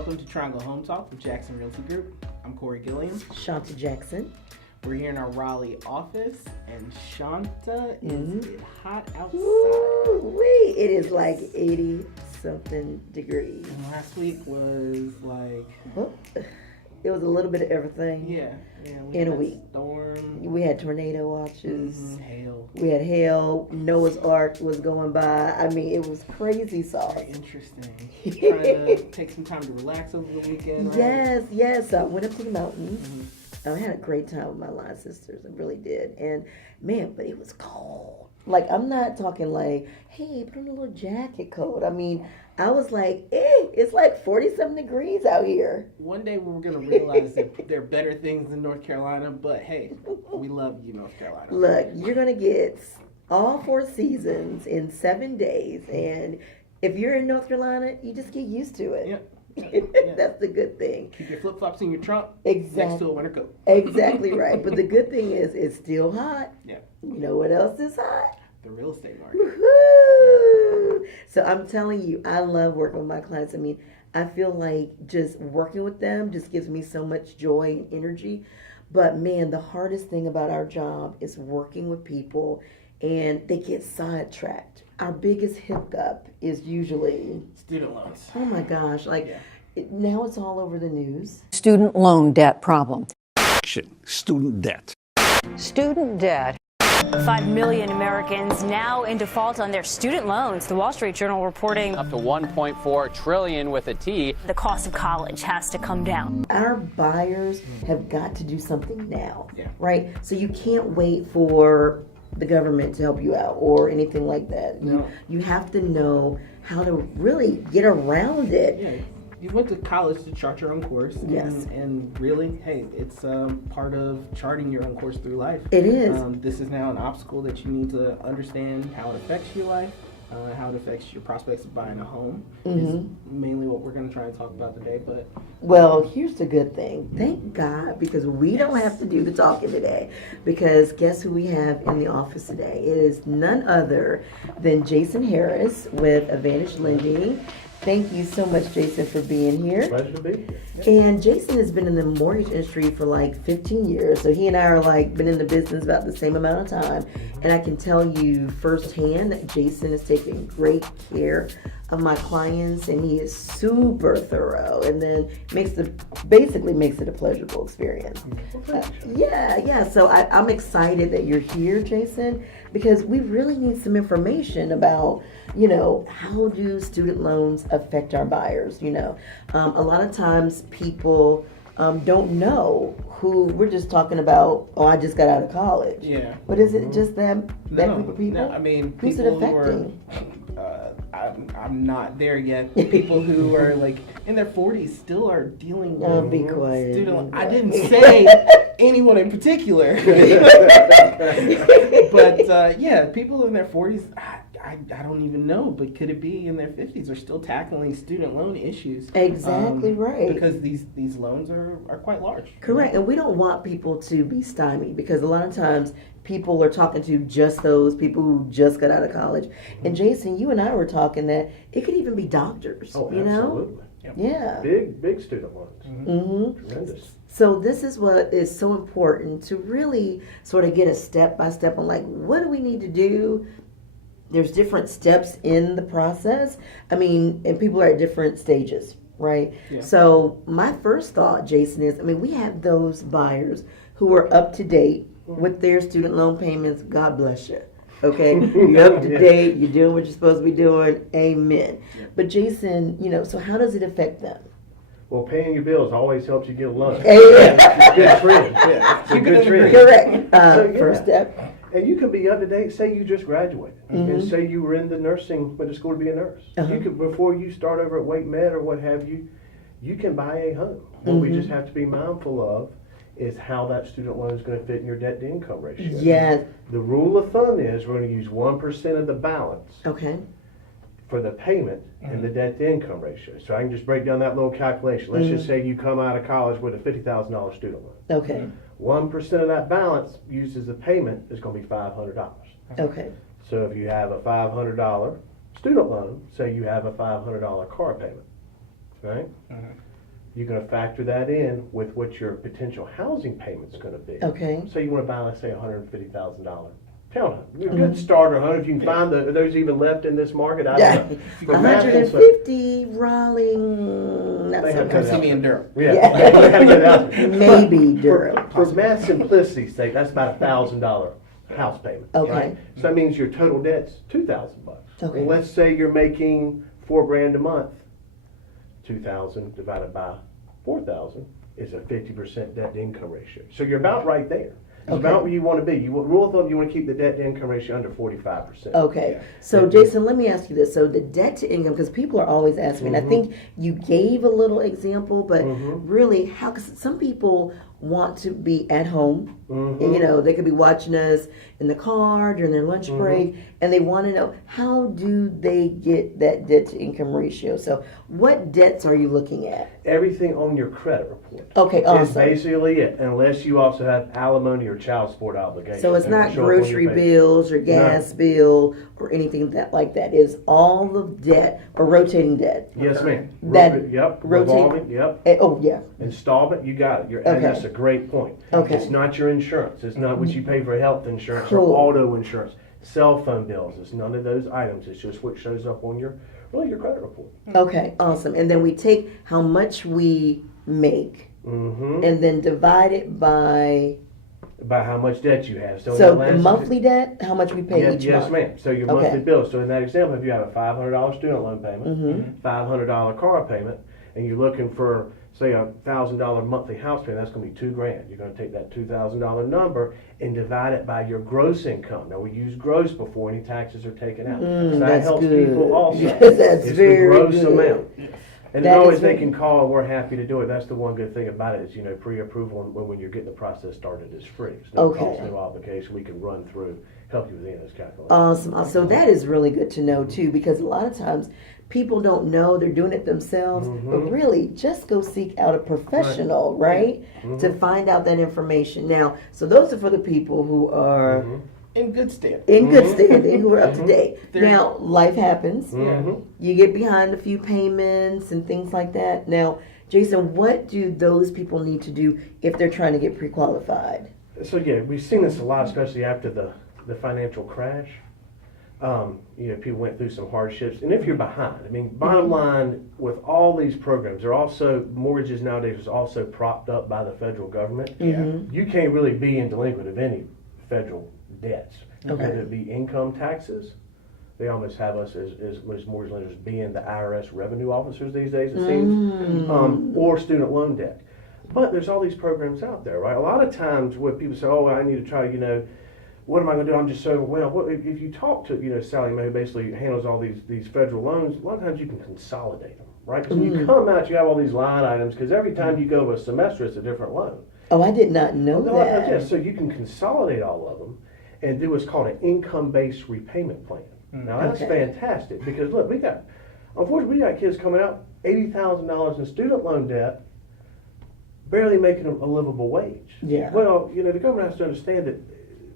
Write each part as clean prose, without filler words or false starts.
Welcome to Triangle Home Talk with Jackson Realty Group. I'm Corey Gilliam. Shanta Jackson. We're here in our Raleigh office, and Shanta, is it hot outside? Woo-wee. It is like 80-something degrees. And last week was like... Oh, it was a little bit of everything. Yeah. We in had a week. Storm. We had tornado watches. Hail. We had hail. Noah's Ark was going by. I mean, it was crazy sauce. Very interesting. Trying to take some time to relax over the weekend, right? Yes. So I went up to the mountains. I had a great time with my line sisters. I really did. And man, but it was cold. Like, I'm not talking like, hey, put on a little jacket coat. I mean, I was like, it's like 40-something degrees out here. One day we're going to realize that there are better things in North Carolina, but hey, we love you, North Carolina. Look, you're going to get all 4 seasons in 7 days. And if you're in North Carolina, you just get used to it. Yep. That's the good thing. Keep your flip-flops in your trunk next to a winter coat. Exactly right. But the good thing is it's still hot. Yeah. You know what else is hot? The real estate market. Woo-hoo! So I'm telling you, I love working with my clients. I mean, I feel like just working with them just gives me so much joy and energy. But man, the hardest thing about our job is working with people and they get sidetracked. Our biggest hiccup is usually student loans. Oh my gosh, now it's all over the news. Student loan debt problem. Student debt. Student debt. 5 million Americans now in default on their student loans. The Wall Street Journal reporting up to 1.4 trillion with a T. The cost of college has to come down. Our buyers have got to do something now, right? So you can't wait for the government to help you out or anything like that. You have to know how to really get around it. Yeah. You went to college to chart your own course. Yes. And really, hey, it's part of charting your own course through life. It is. This is now an obstacle that you need to understand how it affects your life, how it affects your prospects of buying a home. Is mainly what we're going to try and talk about today. But well, here's the good thing. Thank God, because we don't have to do the talking today. Because guess who we have in the office today? It is none other than Jason Harris with Advantage Lending. Thank you so much, Jason, for being here. Pleasure to be here. And Jason has been in the mortgage industry for like 15 years. So he and I are like been in the business about the same amount of time. And I can tell you firsthand that Jason is taking great care of my clients and he is super thorough and then basically makes it a pleasurable experience. So I'm excited that you're here, Jason, because we really need some information about, how do student loans affect our buyers? A lot of times people don't know who we're just talking about. Oh, I just got out of college. Yeah. But is it just that group of people? No, I mean, who's it affecting? I'm not there yet. People who are like in their 40s still are dealing with be quiet. student loans. I didn't say anyone in particular. But people in their 40s, I don't even know, but could it be in their 50s are still tackling student loan issues? Exactly right. Because these loans are quite large. Correct. And we don't want people to be stymied because a lot of times people are talking to just those people who just got out of college. And Jason, you and I were talking that it could even be doctors. Oh, absolutely. Yeah. Big student loans. Tremendous. So this is what is so important to really sort of get a step-by-step on like, what do we need to do? There's different steps in the process. I mean, and people are at different stages, right? Yeah. So my first thought, Jason, is, we have those buyers who are up to date with their student loan payments. God bless you. Okay, you're up to date. You're doing what you're supposed to be doing. Amen. Yeah. But Jason, so how does it affect them? Well, paying your bills always helps you get a loan. It's a good trend. Yeah, it's a good trend. Correct. First step. And you can be up to date. Say you just graduated, and say you were in the nursing, went to school to be a nurse. You could, before you start over at Wake Med or what have you, you can buy a home. What we just have to be mindful of is how that student loan is going to fit in your debt to income ratio. Yes. The rule of thumb is we're going to use 1% of the balance. Okay. For the payment and the debt to income ratio. So I can just break down that little calculation. Let's just say you come out of college with a $50,000 student loan. Okay. 1% of that balance used as a payment is going to be $500. Okay. So if you have a $500 student loan, say you have a $500 car payment, right? you're going to factor that in with what your potential housing payment's going to be. Okay. So you want to buy, let's say, $150,000 townhome. A good starter home, if you can find are those even left in this market. I don't know. For math and so- 150 Raleigh, not They so have Come much. see me in Durham. Yeah, they gotta get it out there. Maybe But Durham. For math simplicity's sake, that's about $1,000 house payment. Okay. Right? So that means your total debt's $2,000. Okay. And let's say you're making $4,000 a month. 2,000 divided by 4,000 is a 50% debt to income ratio. So you're about right there. It's Okay. about where you want to be. Rule of thumb, you want to keep the debt to income ratio under 45%. Okay, so Jason, let me ask you this. So the debt to income, because people are always asking, I think you gave a little example, but really, how, because some people want to be at home, and, you know, they could be watching us in the car during their lunch break, and they want to know, how do they get that debt to income ratio? So what debts are you looking at? Everything on your credit report. Okay, Is awesome. basically it, unless you also have alimony or child support obligations. So it's They will not show up on your grocery pay. bills or gas bill or anything that like that. It's all the debt or rotating debt. Yes, ma'am. That Yep. rotate- Revolving, yep. Oh, yeah. Installment, you got it. And Okay. that's a great point. Okay. It's not your insurance. It's not what you pay for health insurance Cool. or auto insurance. Cell phone bills. It's none of those items. It's just what shows up on your credit report. Okay, awesome. And then we take how much we make Mm-hmm. and then divide it by, By how much debt you have. So, in so that the last- monthly debt, how much we pay each yes, month. ma'am. So your Okay. monthly bill. So in that example, if you have a $500 student loan payment, Mm-hmm. $500 car payment, and you're looking for, say, a $1,000 monthly house payment, that's going to be $2,000. You're going to take that $2,000 number and divide it by your gross income. Now we use gross before any taxes are taken out. So that that's helps good. people also. Yes, that's it's very the gross good. amount. And That as always, is they very- can call, and we're happy to do it. That's the one good thing about it is, you know, pre-approval when you're getting the process started is free. It's no Okay. cost, no obligation. We can run through, help you with any of those calculations. Awesome. So that is really good to know too, because a lot of times people don't know they're doing it themselves, but really just go seek out a professional, right? To find out that information. Now, so those are for the people who are In good stand. in good standing, who are up to date. There- Now, life happens. Mm-hmm. You get behind a few payments and things like that. Now, Jason, what do those people need to do if they're trying to get pre-qualified? So yeah, we've seen this a lot, especially after the financial crash. You know, people went through some hardships, and if you're behind, I mean, bottom line, with all these programs, they're also mortgages nowadays are also propped up by the federal government. You can't really be in delinquent of any federal debts. Okay. Whether it be income taxes, they almost have us as mortgage lenders being the IRS revenue officers these days, it seems, or student loan debt. But there's all these programs out there, right? A lot of times when people say, oh, I need to try, you know, what am I going to do? I'm just so overwhelmed. Well, if you talk to, you know, Sally Mae, who basically handles all these federal loans, a lot of times you can consolidate them, right? Because when you come out, you have all these line items, because every time you go to a semester, it's a different loan. Oh, I did not know A lot of times, that. yes, so you can consolidate all of them and do what's called an income-based repayment plan. Now, that's Okay. fantastic, because look, unfortunately, we got kids coming out, $80,000 in student loan debt, barely making a livable wage. Yeah. Well, you know, the government has to understand that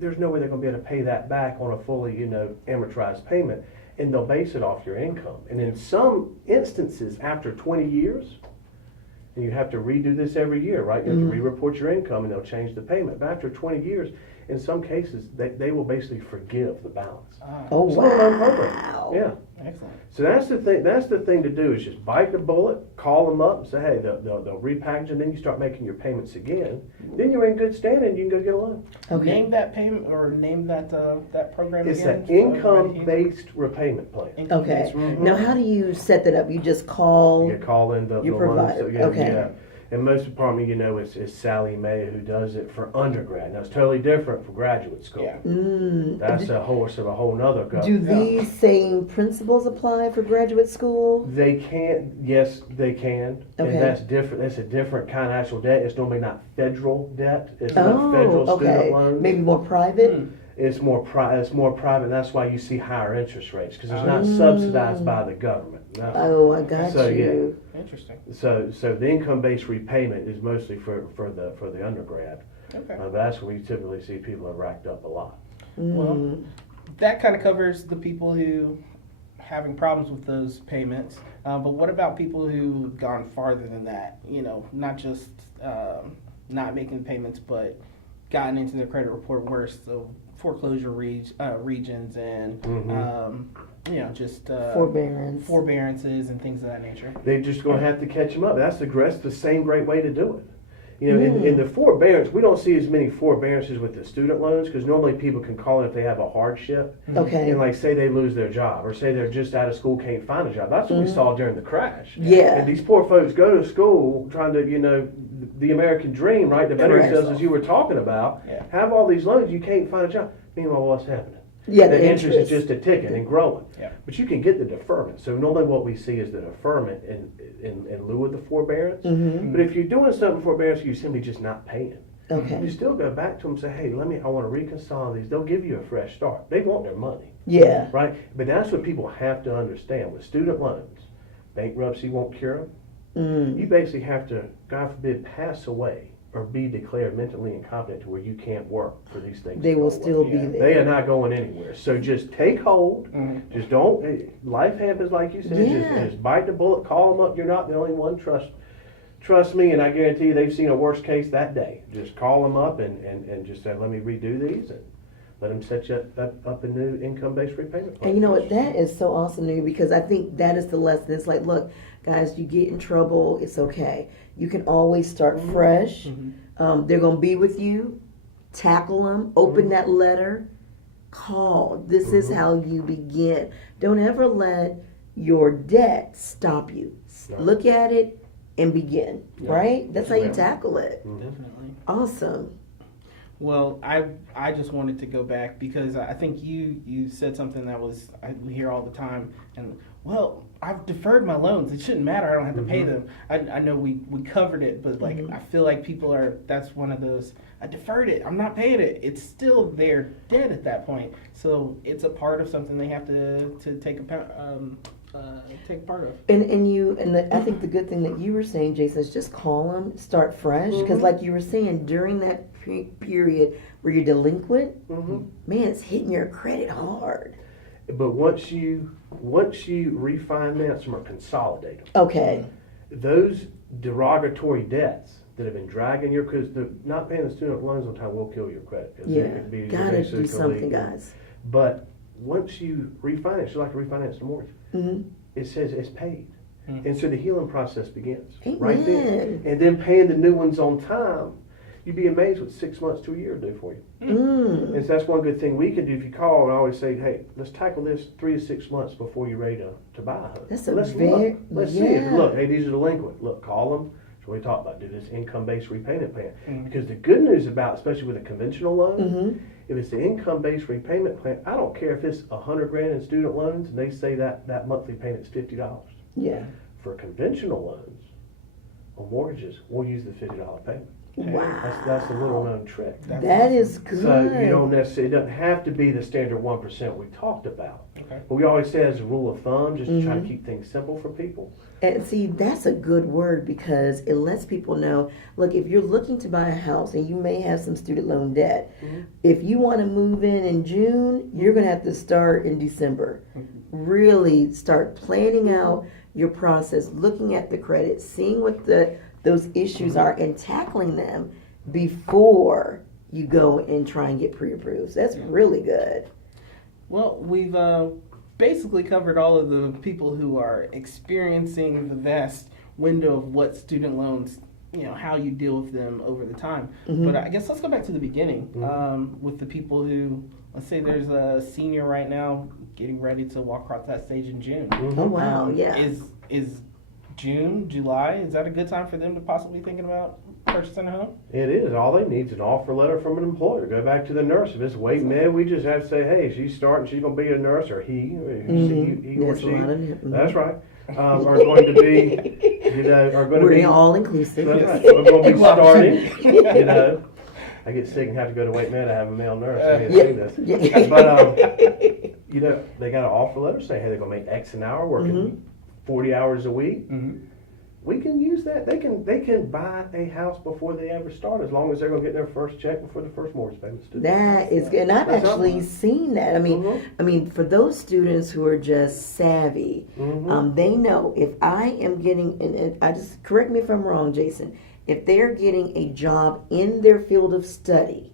there's no way they're going to be able to pay that back on a fully, you know, amortized payment, and they'll base it off your income. And in some instances, after 20 years, and you have to redo this every year, right? You have to re-report your income, and they'll change the payment. But after 20 years, in some cases, they will basically forgive the balance. Oh, Some of them wow. program. Yeah. Excellent. So that's the thing. That's the thing to do is just bite the bullet, call them up, and say, hey, they'll repackage, and then you start making your payments again. Then you're in good standing. You can go get a loan. Okay. Name that payment or name that that program It's again. an income-based repayment plan. Okay. Income-based. Now, how do you set that up? You just call. You call in the Your loans. provider. Yeah, Okay. yeah. And most department, you know, it's Sally Mae who does it for undergrad. Now it's totally different for graduate school. Yeah. That's a whole nother go. Do these same principles apply for graduate school? They can, yes, they can. Okay. And that's different. That's a different kind of actual debt. It's normally not federal debt. It's Oh, not federal student okay. loans. Maybe more private? It's more private. And that's why you see higher interest rates because it's not subsidized by the government. No. Oh, I got So, you. Interesting. So the income-based repayment is mostly for the undergrad. Okay. But that's where we typically see people have racked up a lot. Well, that kind of covers the people who having problems with those payments. But what about people who've gone farther than that? You know, not just not making payments, but gotten into their credit report worse, so foreclosure regions and you know, just forbearances and things of that nature. They're just going to have to catch them up. That's the same great way to do it. You know, in the forbearance, we don't see as many forbearances with the student loans because normally people can call in if they have a hardship. Okay. And like say they lose their job or say they're just out of school, can't find a job. That's what we saw during the crash. Yeah. And these poor folks go to school trying to, you know, the American dream, right? The veterans does, as you were talking about. Yeah. Have all these loans, you can't find a job. Meanwhile, what's happening? Yeah, the the interest is just a ticking and growing. Yeah. But you can get the deferment. So normally what we see is the deferment in lieu of the forbearance. But if you're doing something forbearance, you're simply just not paying. Okay. You still go back to them and say, hey, I want to reconcile these. They'll give you a fresh start. They want their money. Yeah. Right? But that's what people have to understand. With student loans, bankruptcy won't cure them. You basically have to, God forbid, pass away or be declared mentally incompetent to where you can't work for these things. They to will go still away. be there. They are not going anywhere. So just take hold. Just don't. Life happens, like you said. Yeah. Just bite the bullet. Call them up. You're not the only one. Trust me, and I guarantee you they've seen a worse case that day. Just call them up and just say, let me redo these and let them set you up a new income-based repayment plan. And you know what? That is so awesome to me because I think that is the lesson. It's like, look, guys, you get in trouble, it's okay. You can always start fresh. They're going to be with you. Tackle them. Open that letter. Call. This is how you begin. Don't ever let your debt stop you. Look at it and begin, right? That's how you tackle it. Definitely. Awesome. Well, I just wanted to go back because I think you said something that we hear all the time, and well, I've deferred my loans. It shouldn't matter. I don't have to pay them. I know we covered it, but like I feel like that's one of those. I deferred it. I'm not paying it. It's still their debt at that point. So it's a part of something they have to take part of. And I think the good thing that you were saying, Jason, is just call them, start fresh, because like you were saying, during that period where you're delinquent, man, it's hitting your credit hard. But once you refinance them or consolidate them, Okay. those derogatory debts that have been dragging because not paying the student loans on time will kill your credit. Yeah, It could gotta do something, legal. guys. But once you refinance, just like refinance the mortgage, it says it's paid. And so the healing process begins right there. Amen. And then paying the new ones on time, you'd be amazed what 6 months to a year do for you. And so that's one good thing we can do. If you call and always say, hey, let's tackle this 3 to 6 months before you're ready to buy a home. That's Let's very, Let's see it. Look, hey, these are delinquent. Look, call them. That's what we talk about. Do this income-based repayment plan. Because the good news about, especially with a conventional loan, if it's the income-based repayment plan, I don't care if it's $100,000 in student loans and they say that monthly payment's $50. Yeah. For conventional loans on mortgages, we'll use the $50 payment. Wow. That's a little known trick. That is good. So you don't necessarily, it doesn't have to be the standard 1% we talked about. Okay. But we always say as a rule of thumb, just to try to keep things simple for people. And see, that's a good word because it lets people know, look, if you're looking to buy a house and you may have some student loan debt, if you want to move in June, you're going to have to start in December. Really start planning out your process, looking at the credit, seeing what those issues are and tackling them before you go and try and get pre-approved. So that's really good. Well, we've basically covered all of the people who are experiencing the vast window of what student loans, how you deal with them over the time. But I guess let's go back to the beginning with the people who, let's say there's a senior right now getting ready to walk across that stage in June. Oh, wow, yeah. Is June, July, is that a good time for them to possibly be thinking about purchasing a home? It is. All they need is an offer letter from an employer. Go back to the nurse. If it's wait med, we just have to say, hey, she's starting, she's going to be a nurse, or he or That's she. That's right. Are going to be, We're all inclusive. That's right. We're going to be starting, I get sick and have to go to wait med. I have a male nurse. I need to do this. But, they got an offer letter saying, hey, they're going to make X an hour working 40 hours a week. we can use that. They can buy a house before they ever start, as long as they're going to get their first check before the first mortgage payment's due. That is good, and I've That's actually awesome. seen that. I mean, for those students who are just savvy, they know if I am getting, and I just correct me if I'm wrong, Jason. If they're getting a job in their field of study,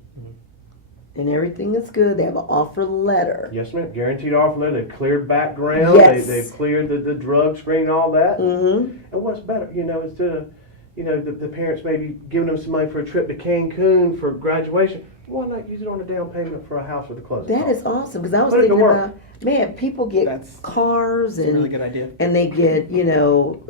and everything is good, they have an offer letter. Yes, ma'am. Guaranteed offer letter. They've cleared background. Yes. They've cleared the drug screen, all that. Mm-hmm. And what's better, instead of, the parents maybe giving them some money for a trip to Cancun for graduation, why not use it on a down payment for a house with a closing That cost? is awesome, because I was Put it to thinking work. about, man, people get That's cars a and really good idea. and they get,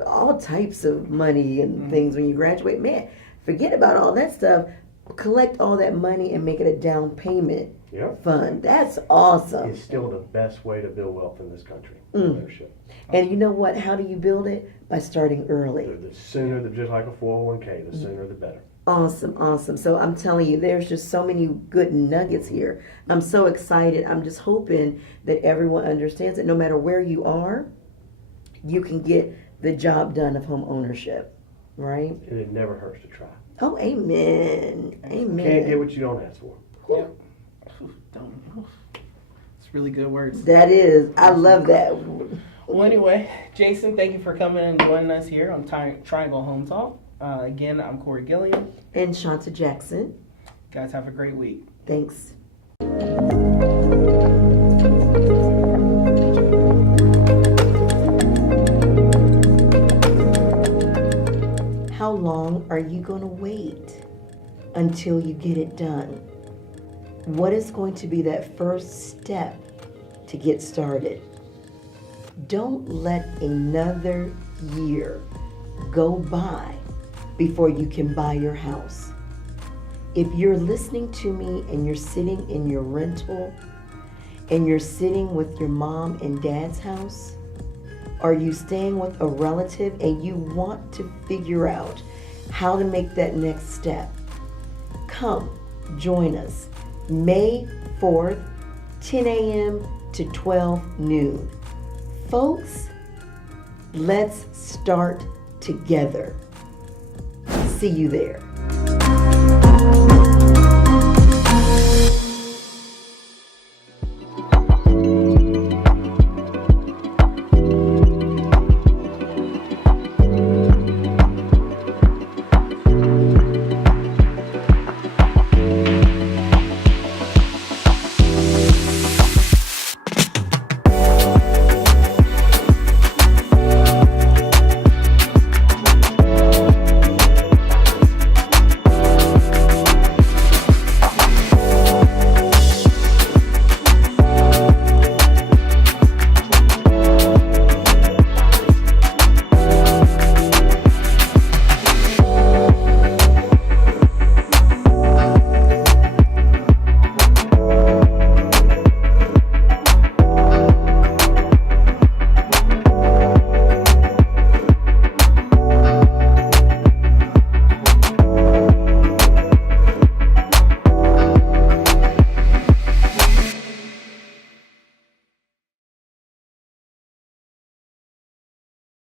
all types of money and things when you graduate. Man, forget about all that stuff. Collect all that money and make it a down payment Yep. fund. That's awesome. It's still the best way to build wealth in this country. Ownership. And you know what? How do you build it? By starting early. The sooner, just like a 401k, the sooner the better. Awesome, awesome. So I'm telling you, there's just so many good nuggets here. I'm so excited. I'm just hoping that everyone understands that no matter where you are, you can get the job done of home ownership, right? And it never hurts to try. Oh, amen. Amen. Can't get what you don't ask for. Yep. It's really good words. That is. I love that. Well, anyway, Jason, thank you for coming and joining us here on Triangle Home Talk. Again, I'm Corey Gilliam. And Shanta Jackson. Guys, have a great week. Thanks. How long are you going to wait until you get it done? What is going to be that first step to get started? Don't let another year go by before you can buy your house. If you're listening to me and you're sitting in your rental and you're sitting with your mom and dad's house, are you staying with a relative and you want to figure out how to make that next step? Come, join us May 4th, 10 a.m. to 12 noon. Folks, let's start together. See you there.